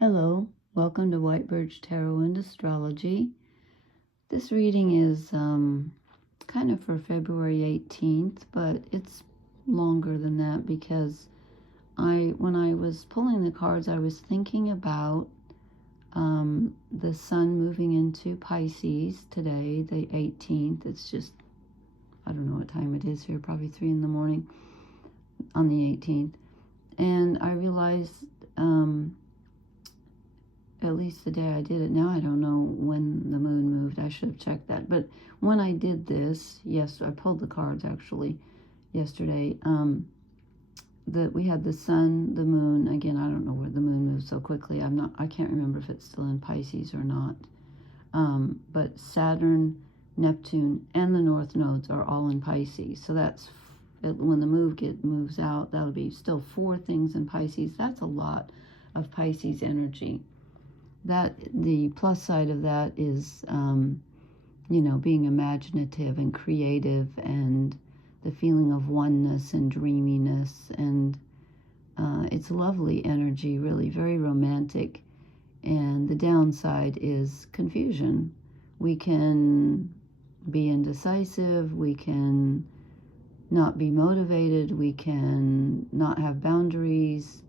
Hello, welcome to White Birch Tarot and Astrology. This reading is kind of for February 18th, but it's longer than that because when I was pulling the cards, I was thinking about the sun moving into Pisces today, the 18th. It's just, I don't know what time it is here, probably 3 in the morning on the 18th. And I realized, at least the day I did it, now I don't know when the moon moved. I should have checked that. But when I did this, yes, I pulled the cards actually yesterday, that we had the sun, the moon. Again, I don't know where the moon moves so quickly. I can't remember if it's still in Pisces or not. But Saturn, Neptune, and the North nodes are all in Pisces. So that's, when the moves out, that'll be still 4 things in Pisces. That's a lot of Pisces energy. That the plus side of that is, being imaginative and creative, and the feeling of oneness and dreaminess, and it's lovely energy, really very romantic. And the downside is confusion. We can be indecisive, we can not be motivated, we can not have boundaries,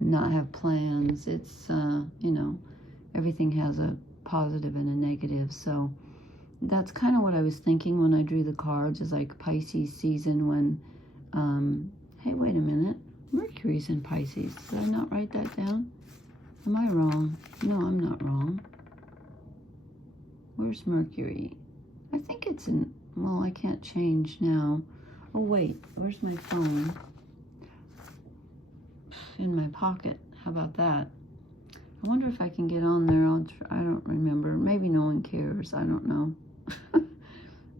not have plans. It's everything has a positive and a negative. So that's kind of what I was thinking when I drew the cards, is like Pisces season when hey, wait a minute, Mercury's in Pisces. Did I not write that down? Am I wrong? No, I'm not wrong. Where's Mercury? I think it's in, well, I can't change now. Oh wait, where's my phone? In my pocket. How about that? I wonder if I can get on there. I don't remember. Maybe no one cares. I don't know.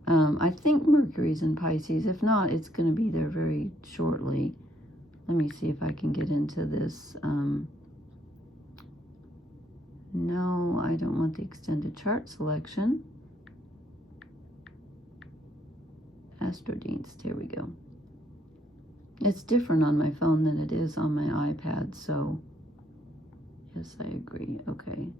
I think Mercury's in Pisces. If not, it's going to be there very shortly. Let me see if I can get into this. No, I don't want the extended chart selection. Astrodienst. Here we go. It's different on my phone than it is on my iPad, so yes, I agree. Okay.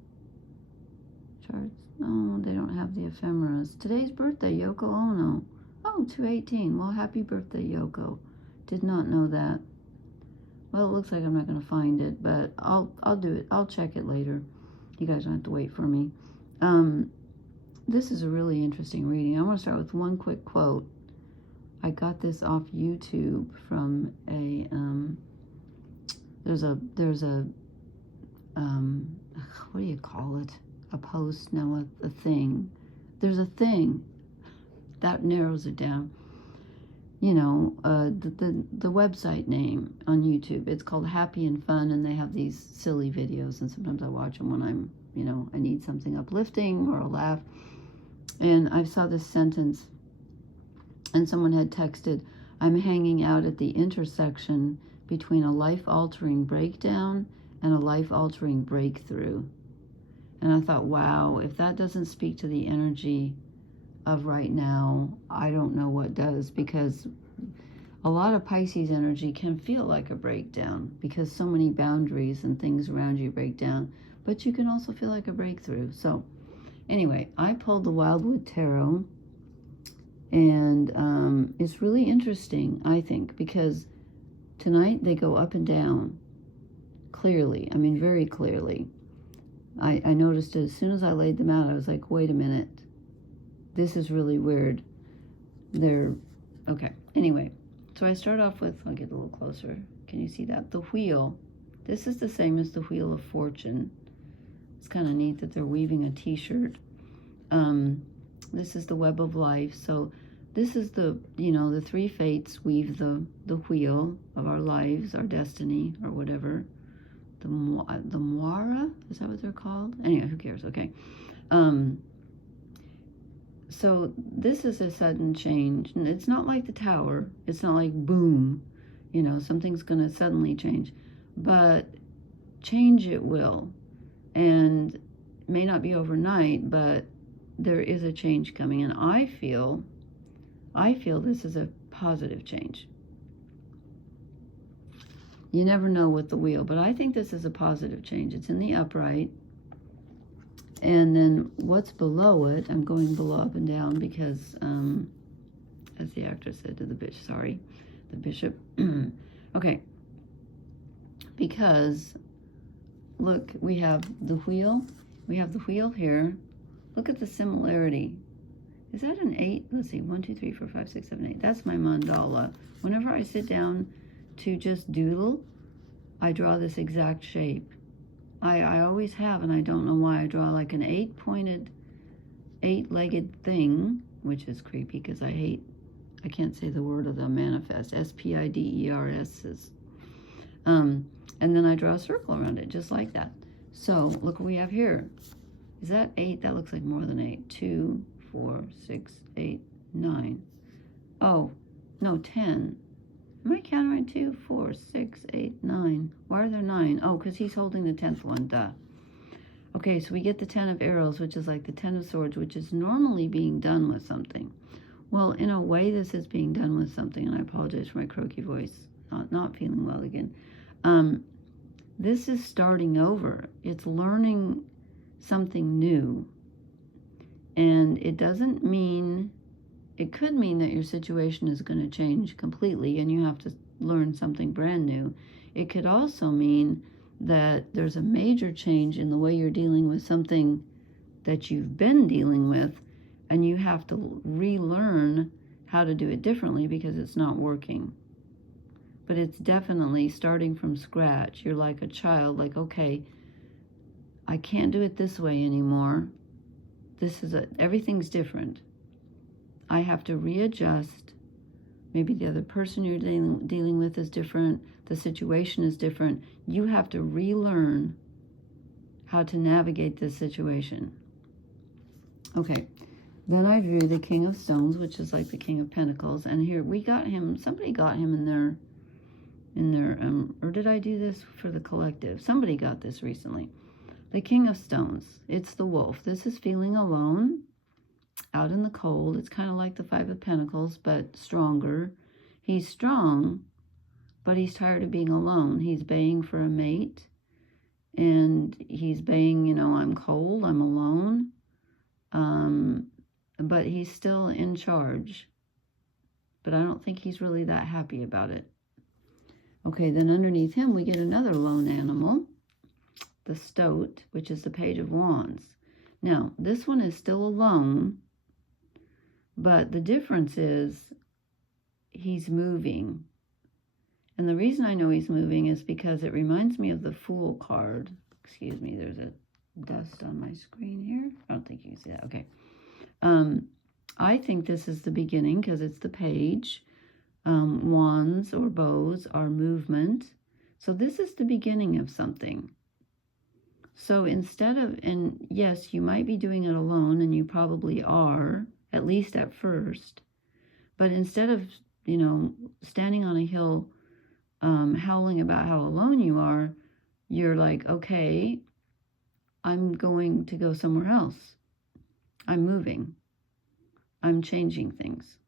Charts. No, they don't have the ephemeras. Today's birthday, Yoko Ono. Oh, 218. Well, happy birthday, Yoko. Did not know that. Well, it looks like I'm not going to find it, but I'll do it. I'll check it later. You guys don't have to wait for me. This is a really interesting reading. I want to start with one quick quote. I got this off YouTube from a, there's a, what do you call it? A post? No, a thing. There's a thing. That narrows it down. The website name on YouTube, it's called Happy and Fun, and they have these silly videos, and sometimes I watch them when I'm, I need something uplifting or a laugh. And I saw this sentence, and someone had texted, "I'm hanging out at the intersection between a life-altering breakdown and a life-altering breakthrough." And I thought, wow, if that doesn't speak to the energy of right now, I don't know what does, because a lot of Pisces energy can feel like a breakdown because so many boundaries and things around you break down, but you can also feel like a breakthrough. So anyway, I pulled the Wildwood Tarot, and it's really interesting, I think, because tonight they go up and down clearly. I mean, very clearly. I noticed it as soon as I laid them out. I was like, wait a minute, this is really weird. Okay, anyway, so I start off with, I'll get a little closer. Can you see that? The wheel. This is the same as the Wheel of Fortune. It's kind of neat that they're weaving a t-shirt. This is the Web of Life. So this is the, the 3 fates weave the wheel of our lives, our destiny, or whatever. The Moira, is that what they're called? Anyway, who cares? Okay. So this is a sudden change. And it's not like the Tower. It's not like boom, something's going to suddenly change. But change it will. And it may not be overnight, but there is a change coming. And I feel this is a positive change. You never know with the wheel, but I think this is a positive change. It's in the upright. And then what's below it, I'm going below up and down because, as the actress said to the bishop. Okay. Because, look, we have the wheel. We have the wheel here. Look at the similarity. Is that an 8? Let's see, 1, 2, 3, 4, 5, 6, 7, 8. That's my mandala. Whenever I sit down to just doodle, I draw this exact shape. I always have, and I don't know why. I draw like an 8-pointed, 8-legged thing, which is creepy because I can't say the word of the manifest. S-P-I-D-E-R-S. And then I draw a circle around it, just like that. So, look what we have here. Is that 8? That looks like more than 8. 2, 4, 6, 8, 9. Oh, no, 10. Am I counting right? 2, 4, 6, 8, 9. Why are there 9? Oh, because he's holding the 10th one, duh. Okay, so we get the 10 of arrows, which is like the 10 of swords, which is normally being done with something. Well, in a way, this is being done with something, and I apologize for my croaky voice. Not feeling well again. This is starting over. It's learning something new. And it doesn't mean, it could mean that your situation is going to change completely and you have to learn something brand new. It could also mean that there's a major change in the way you're dealing with something that you've been dealing with, and you have to relearn how to do it differently because it's not working. But it's definitely starting from scratch. You're like a child, like, okay, I can't do it this way anymore. Everything's different. I have to readjust. Maybe the other person you're dealing with is different. The situation is different. You have to relearn how to navigate this situation. Okay, then I drew the King of Stones, which is like the King of Pentacles. And here we got him, somebody got him in their, or did I do this for the collective? Somebody got this recently. The King of Stones, it's the wolf. This is feeling alone, out in the cold. It's kind of like the Five of Pentacles, but stronger. He's strong, but he's tired of being alone. He's baying for a mate, and he's baying, you know, I'm cold, I'm alone, but he's still in charge. But I don't think he's really that happy about it. Okay, then underneath him, we get another lone animal, the stoat, which is the Page of Wands. Now, this one is still alone, but the difference is he's moving. And the reason I know he's moving is because it reminds me of the Fool card. Excuse me, there's a dust on my screen here. I don't think you can see that. Okay. I think this is the beginning because it's the page. Wands or bows are movement. So this is the beginning of something. So instead of, and yes, you might be doing it alone, and you probably are, at least at first. But instead of, you know, standing on a hill howling about how alone you are, you're like, okay, I'm going to go somewhere else. I'm moving. I'm changing things.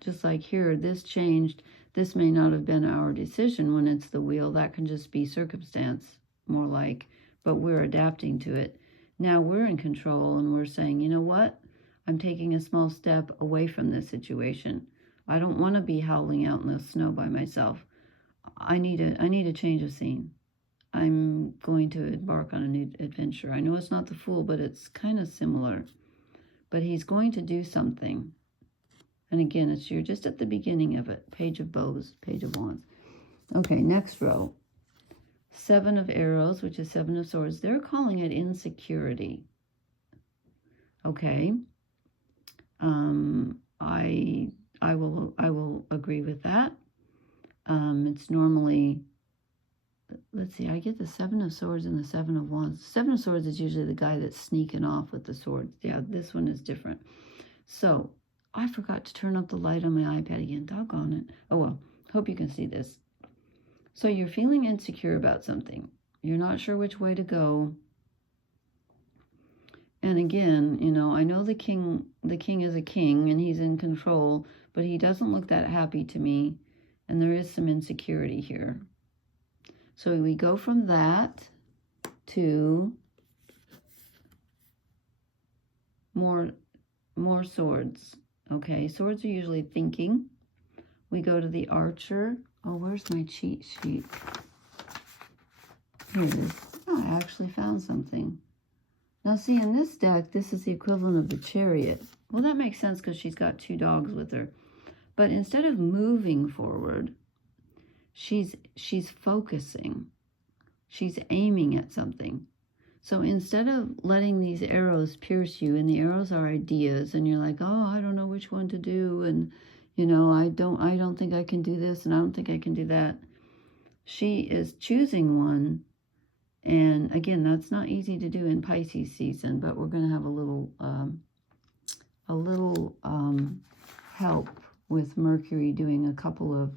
Just like here, this changed. This may not have been our decision when it's the wheel. That can just be circumstance, more like, but we're adapting to it. Now we're in control and we're saying, you know what? I'm taking a small step away from this situation. I don't want to be howling out in the snow by myself. I need a change of scene. I'm going to embark on a new adventure. I know it's not the Fool, but it's kind of similar. But he's going to do something. And again, you're just at the beginning of it. Page of Bows, Page of Wands. Okay, next row. 7 of Arrows, which is 7 of Swords. They're calling it insecurity. Okay. I will agree with that. It's normally, let's see, I get the 7 of Swords and the 7 of Wands. 7 of Swords is usually the guy that's sneaking off with the sword. Yeah, this one is different. So, I forgot to turn up the light on my iPad again. Doggone it. Oh, well, hope you can see this. So, you're feeling insecure about something. You're not sure which way to go. And again, you know, I know the king is a king and he's in control, but he doesn't look that happy to me. And there is some insecurity here. So we go from that to more swords. Okay, swords are usually thinking. We go to the Archer. Oh, where's my cheat sheet? Here it is. Oh, I actually found something. Now see, in this deck, this is the equivalent of the Chariot. Well, that makes sense because she's got 2 dogs with her. But instead of moving forward, she's focusing. She's aiming at something. So instead of letting these arrows pierce you, and the arrows are ideas, and you're like, oh, I don't know which one to do, and you know, I don't think I can do this, and I don't think I can do that. She is choosing one, and again, that's not easy to do in Pisces season, but we're going to have a little help with Mercury doing a couple of.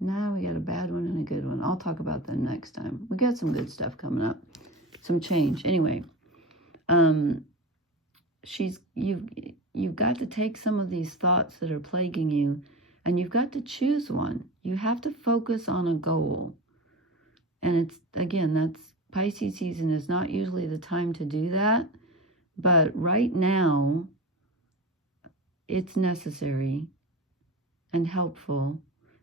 Now we got a bad one and a good one. I'll talk about them next time. We got some good stuff coming up. Some change. Anyway, you've got to take some of these thoughts that are plaguing you, and you've got to choose one. You have to focus on a goal. And it's, again, that's Pisces season is not usually the time to do that, but right now it's necessary and helpful,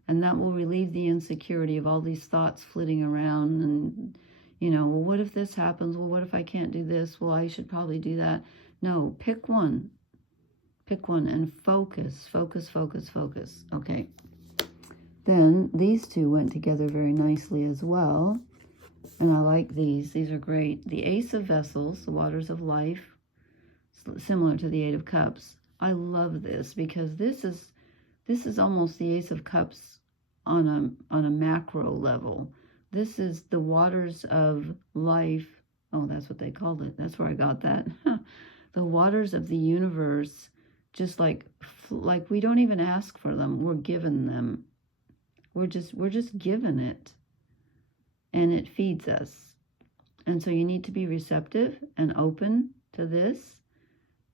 and that will relieve the insecurity of all these thoughts flitting around. And you know, well, what if this happens? Well, what if I can't do this? Well, I should probably do that. No, pick one. Pick one and focus, focus, focus, focus. Okay. Then these two went together very nicely as well. And I like these. These are great. The Ace of Vessels, the Waters of Life, similar to the Eight of Cups. I love this because this is almost the Ace of Cups on a macro level. This is the waters of life. Oh, that's what they called it. That's where I got that. The waters of the universe, just like we don't even ask for them. We're given them. We're just given it. And it feeds us. And so you need to be receptive and open to this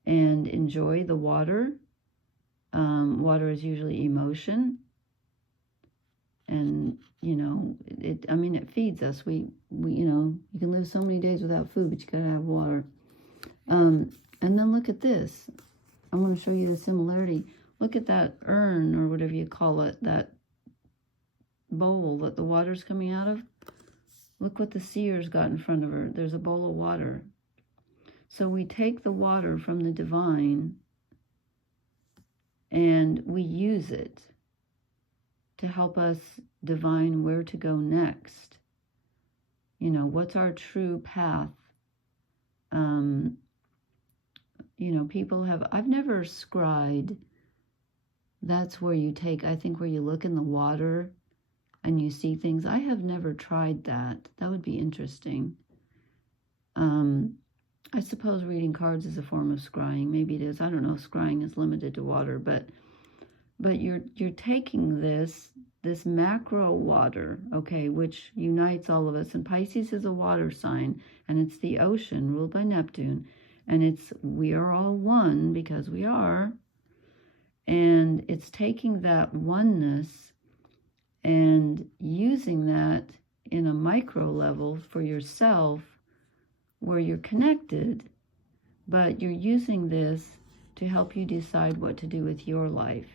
and enjoy the water. Water is usually emotion. And, you know, it feeds us. We you know, you can live so many days without food, but you got to have water. And then look at this. I want to show you the similarity. Look at that urn, or whatever you call it, that bowl that the water's coming out of. Look what the seer's got in front of her. There's a bowl of water. So we take the water from the divine and we use it to help us divine where to go next. You know, what's our true path? You know, people have, I've never scryed. That's where you take, I think, where you look in the water and you see things. I have never tried that. That would be interesting. I suppose reading cards is a form of scrying. Maybe it is. I don't know. Scrying is limited to water, but you're taking this macro water, okay, which unites all of us. And Pisces is a water sign, and it's the ocean ruled by Neptune, and we are all one because we are, and it's taking that oneness and using that in a micro level for yourself, where you're connected, but you're using this to help you decide what to do with your life.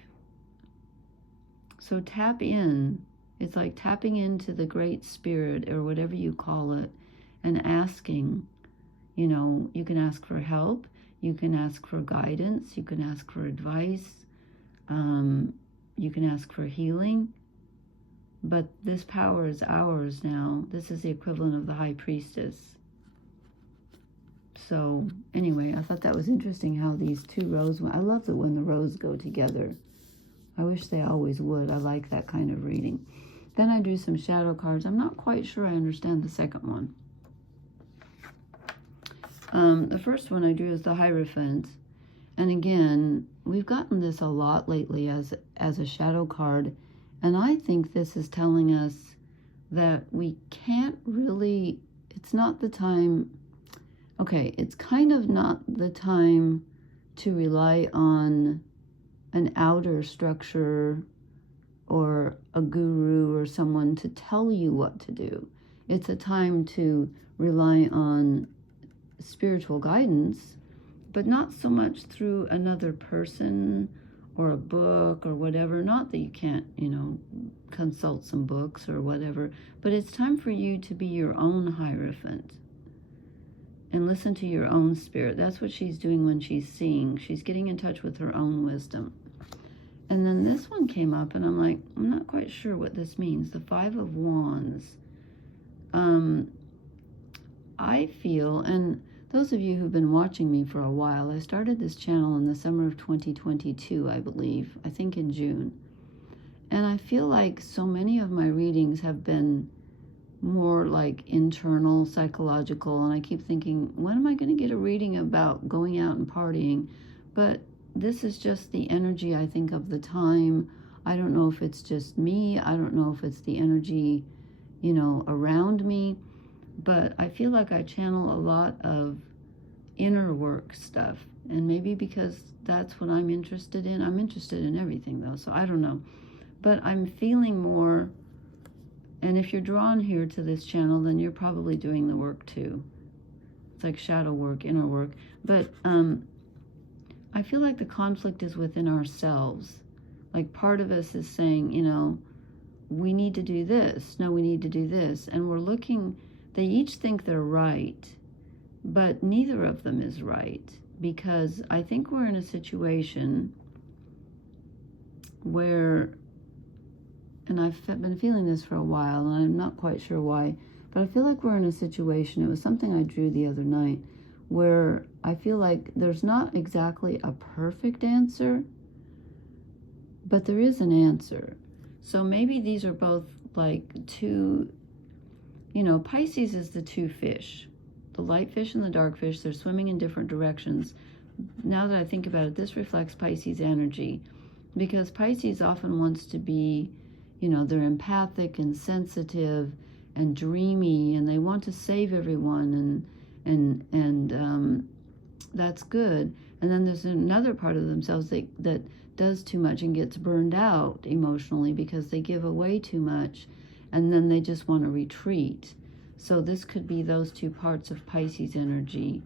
So tap in. It's like tapping into the Great Spirit, or whatever you call it, and asking. You know, you can ask for help, you can ask for guidance, you can ask for advice, you can ask for healing. But this power is ours now. This is the equivalent of the High Priestess. So anyway, I thought that was interesting how these two rows, I love it when the rows go together. I wish they always would. I like that kind of reading. Then I drew some shadow cards. I'm not quite sure I understand the second one. The first one I drew is the Hierophant. And again, we've gotten this a lot lately as a shadow card. And I think this is telling us that we can't really, it's not the time, okay, it's kind of not the time to rely on an outer structure or a guru or someone to tell you what to do. it's a time to rely on spiritual guidance, but not so much through another person or a book or whatever. Not that you can't, consult some books or whatever, but it's time for you to be your own Hierophant and listen to your own spirit. That's what she's doing when she's seeing. She's getting in touch with her own wisdom. And then this one came up, and I'm like, I'm not quite sure what this means. The Five of Wands. I feel, and those of you who've been watching me for a while, I started this channel in the summer of 2022, I believe. I think in June. And I feel like so many of my readings have been more like internal, psychological, and I keep thinking, when am I going to get a reading about going out and partying? But this is just the energy, I think, of the time. I don't know if it's just me. I don't know if it's the energy, around me. But I feel like I channel a lot of inner work stuff. And maybe because that's what I'm interested in. I'm interested in everything, though, so I don't know. But I'm feeling more, and if you're drawn here to this channel, then you're probably doing the work too. It's like shadow work, inner work. But I feel like the conflict is within ourselves. Like part of us is saying, we need to do this. No, we need to do this. And we're looking, they each think they're right, but neither of them is right. Because I think we're in a situation where, and I've been feeling this for a while, and I'm not quite sure why, but I feel like we're in a situation, it was something I drew the other night, where I feel like there's not exactly a perfect answer, but there is an answer. So maybe these are both like two, Pisces is the two fish, the light fish and the dark fish. They're swimming in different directions. Now that I think about it, this reflects Pisces energy, because Pisces often wants to be, they're empathic and sensitive and dreamy, and they want to save everyone, and that's good. And then there's another part of themselves that does too much and gets burned out emotionally because they give away too much, and then they just want to retreat. So this could be those two parts of Pisces energy,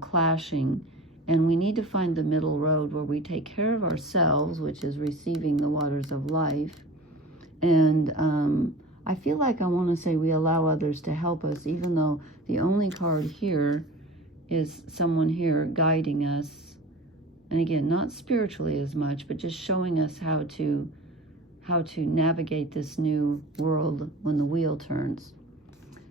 clashing. And we need to find the middle road where we take care of ourselves, which is receiving the waters of life. And I feel like I want to say we allow others to help us, even though the only card here is someone here guiding us. And again, not spiritually as much, but just showing us how to navigate this new world when the wheel turns.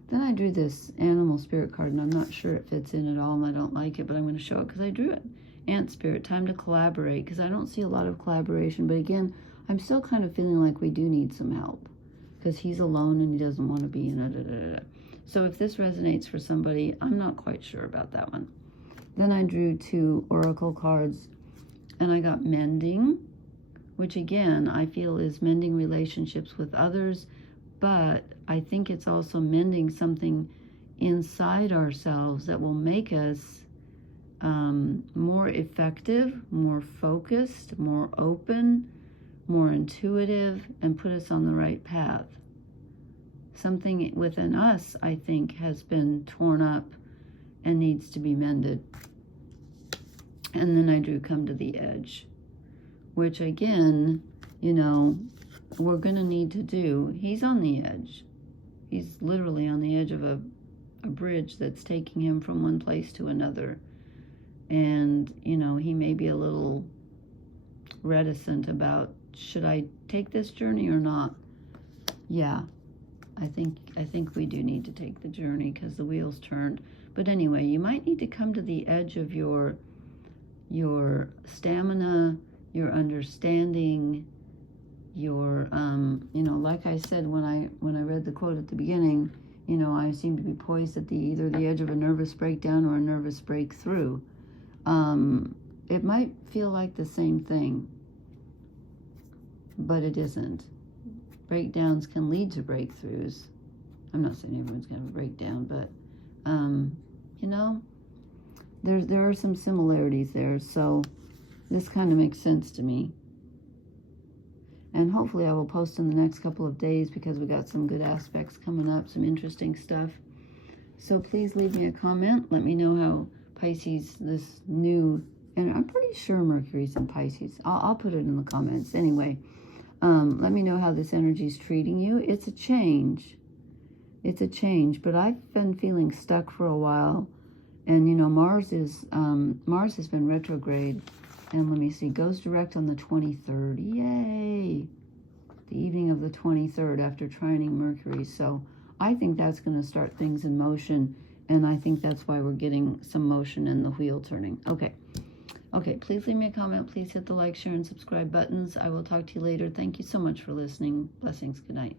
Then I drew this animal spirit card, and I'm not sure it fits in at all, and I don't like it, but I'm going to show it because I drew it. Ant spirit, time to collaborate, because I don't see a lot of collaboration. But again, I'm still kind of feeling like we do need some help, because he's alone and he doesn't want to be in it. So if this resonates for somebody, I'm not quite sure about that one. Then I drew two oracle cards, and I got mending, which again, I feel is mending relationships with others, but I think it's also mending something inside ourselves that will make us more effective, more focused, more open, more intuitive, and put us on the right path. Something within us, I think, has been torn up and needs to be mended. And then I drew come to the edge, which again, we're going to need to do. He's on the edge. He's literally on the edge of a bridge that's taking him from one place to another. And, he may be a little reticent about, should I take this journey or not? Yeah, I think we do need to take the journey because the wheel's turned. But anyway, you might need to come to the edge of your stamina, your understanding, your like I said when I read the quote at the beginning, I seem to be poised at either the edge of a nervous breakdown or a nervous breakthrough. It might feel like the same thing, but it isn't. Breakdowns can lead to breakthroughs. I'm not saying everyone's gonna have a breakdown, but there are some similarities there, so this kind of makes sense to me. And hopefully I will post in the next couple of days because we got some good aspects coming up, some interesting stuff. So please leave me a comment. Let me know how Pisces, this new, and I'm pretty sure Mercury's in Pisces. I'll put it in the comments. Anyway, let me know how this energy is treating you. It's a change. It's a change, but I've been feeling stuck for a while. And, you know, Mars has been retrograde. And let me see, goes direct on the 23rd. Yay! The evening of the 23rd after trining Mercury. So I think that's going to start things in motion. And I think that's why we're getting some motion in the wheel turning. Okay. Okay, please leave me a comment. Please hit the like, share, and subscribe buttons. I will talk to you later. Thank you so much for listening. Blessings. Good night.